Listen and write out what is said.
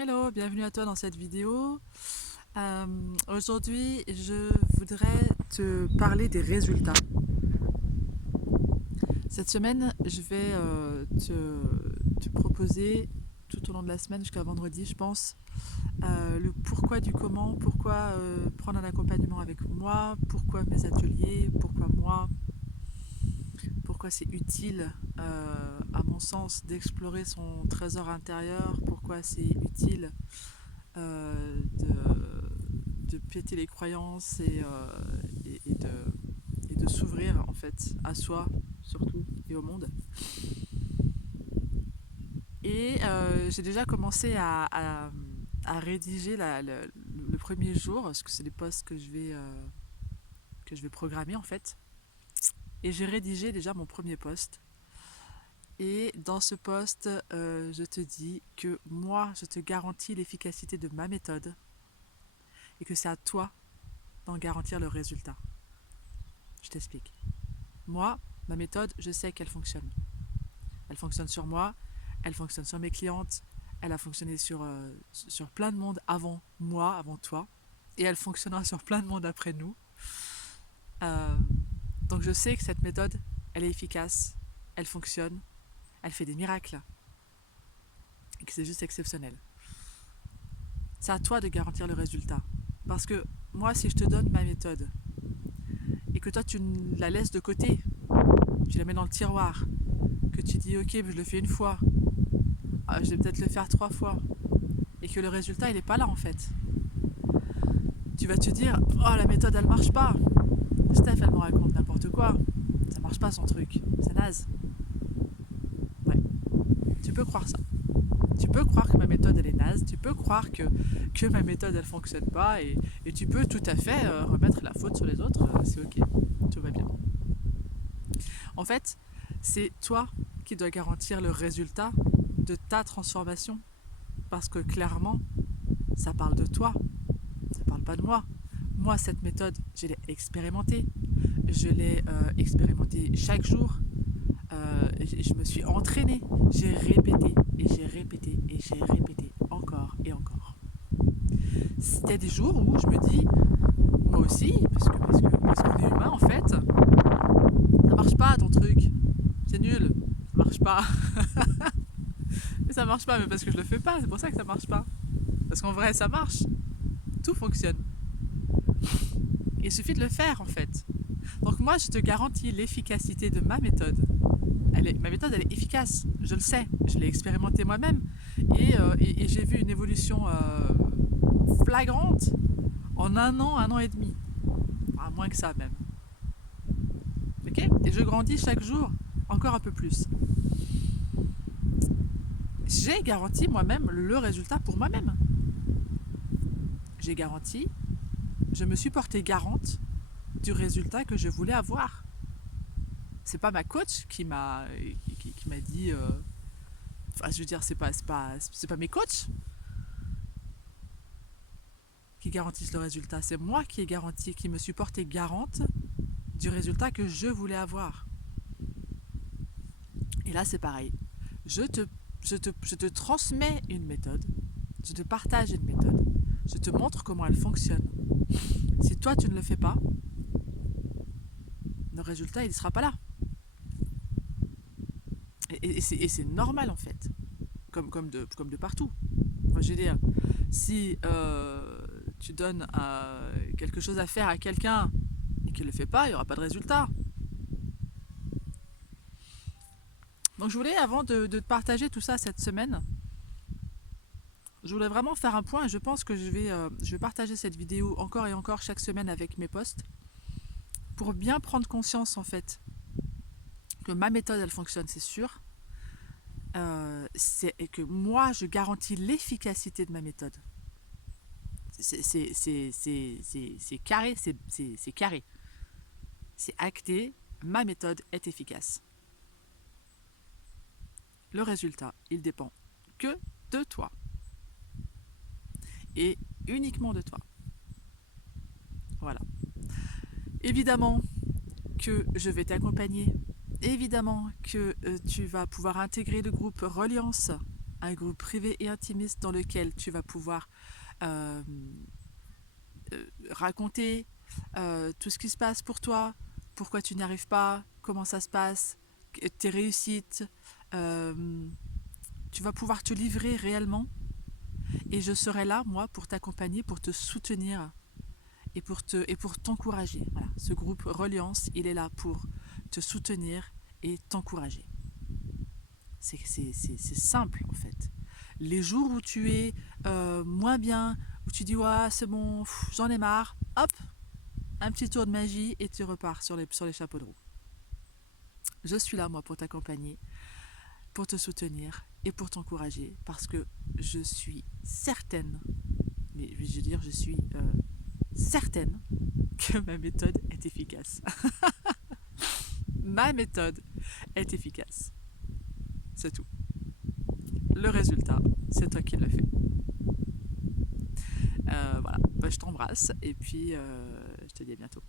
Hello, bienvenue à toi dans cette vidéo. Aujourd'hui, je voudrais te parler des résultats. Cette semaine, je vais te proposer tout au long de la semaine jusqu'à vendredi, je pense, le pourquoi du comment, pourquoi prendre un accompagnement avec moi, pourquoi mes ateliers, pourquoi moi, pourquoi c'est utile, à mon sens, d'explorer son trésor intérieur, pourquoi c'est utile de péter les croyances et de s'ouvrir en fait à soi surtout et au monde. Et j'ai déjà commencé à rédiger le premier jour, parce que c'est les posts que je vais programmer en fait. Et j'ai rédigé déjà mon premier post. Et dans ce post, je te dis que moi, je te garantis l'efficacité de ma méthode et que c'est à toi d'en garantir le résultat. Je t'explique. Moi, ma méthode, je sais qu'elle fonctionne. Elle fonctionne sur moi, elle fonctionne sur mes clientes, elle a fonctionné sur plein de monde avant moi, avant toi, et elle fonctionnera sur plein de monde après nous. Euh, donc je sais que cette méthode, elle est efficace, elle fonctionne, elle fait des miracles, et que c'est juste exceptionnel. C'est à toi de garantir le résultat. Parce que moi, si je te donne ma méthode, et que toi tu la laisses de côté, tu la mets dans le tiroir, que tu dis ok, je le fais une fois, je vais peut-être le faire 3 fois, et que le résultat il n'est pas là en fait. Tu vas te dire oh la méthode elle marche pas. Steph elle me raconte n'importe quoi. Ça marche pas son truc. C'est naze. Ouais. Tu peux croire ça. Tu peux croire que ma méthode elle est naze. Tu peux croire que ma méthode elle fonctionne pas et tu peux tout à fait remettre la faute sur les autres. C'est ok. Tout va bien. En fait, c'est toi qui dois garantir le résultat de ta transformation. Parce que clairement, ça parle de toi. Ça parle pas de moi. Moi, cette méthode, je l'ai expérimentée. Je l'ai expérimentée chaque jour. Je me suis entraînée. J'ai répété et j'ai répété et j'ai répété encore et encore. Il y a des jours où je me dis, moi aussi, parce qu'on est humain en fait, ça marche pas ton truc. C'est nul. Ça marche pas. Mais ça marche pas, mais parce que je le fais pas. C'est pour ça que ça marche pas. Parce qu'en vrai, ça marche. Tout fonctionne. Il suffit de le faire en fait. Donc moi, je te garantis l'efficacité de ma méthode. Ma méthode, elle est efficace, je le sais, je l'ai expérimenté moi-même et j'ai vu une évolution flagrante en un an et demi, enfin, moins que ça même. Ok. Et je grandis chaque jour encore un peu plus. J'ai garanti moi-même le résultat pour moi-même. J'ai garanti, je me suis portée garante du résultat que je voulais avoir. C'est pas ma coach qui m'a dit enfin je veux dire c'est pas mes coachs qui garantissent le résultat, c'est moi qui ai garanti, qui me suis portée garante du résultat que je voulais avoir. Et là c'est pareil, je te transmets une méthode, je te partage une méthode, je te montre comment elle fonctionne. Si toi tu ne le fais pas, le résultat il ne sera pas là. Et c'est normal en fait, comme de partout. Enfin, je veux dire, si tu donnes quelque chose à faire à quelqu'un et qu'il ne le fait pas, il n'y aura pas de résultat. Donc je voulais, avant de te partager tout ça cette semaine, je voulais vraiment faire un point et je pense que je vais partager cette vidéo encore et encore chaque semaine avec mes posts pour bien prendre conscience en fait que ma méthode elle fonctionne, c'est sûr. Et que moi je garantis l'efficacité de ma méthode. C'est carré, c'est carré. C'est acté, ma méthode est efficace. Le résultat, il dépend que de toi. Et uniquement de toi. Voilà. Évidemment que je vais t'accompagner. Évidemment que tu vas pouvoir intégrer le groupe Reliance un groupe privé et intimiste dans lequel tu vas pouvoir euh, raconter tout ce qui se passe pour toi, pourquoi tu n'y arrives pas, comment ça se passe, tes réussites. euh, Tu vas pouvoir te livrer réellement et je serai là, moi, pour t'accompagner, pour te soutenir et pour t'encourager. Voilà. Ce groupe Reliance, il est là pour te soutenir et t'encourager. C'est simple en fait. Les jours où tu es moins bien, où tu dis ouais c'est bon, j'en ai marre, hop, un petit tour de magie et tu repars sur les chapeaux de roue. Je suis là moi pour t'accompagner, pour te soutenir et pour t'encourager parce que je suis certaine, mais je veux dire je suis certaine que ma méthode est efficace. Ma méthode est efficace. C'est tout. Le résultat, c'est toi qui le fais. Voilà, bah, je t'embrasse et puis je te dis à bientôt.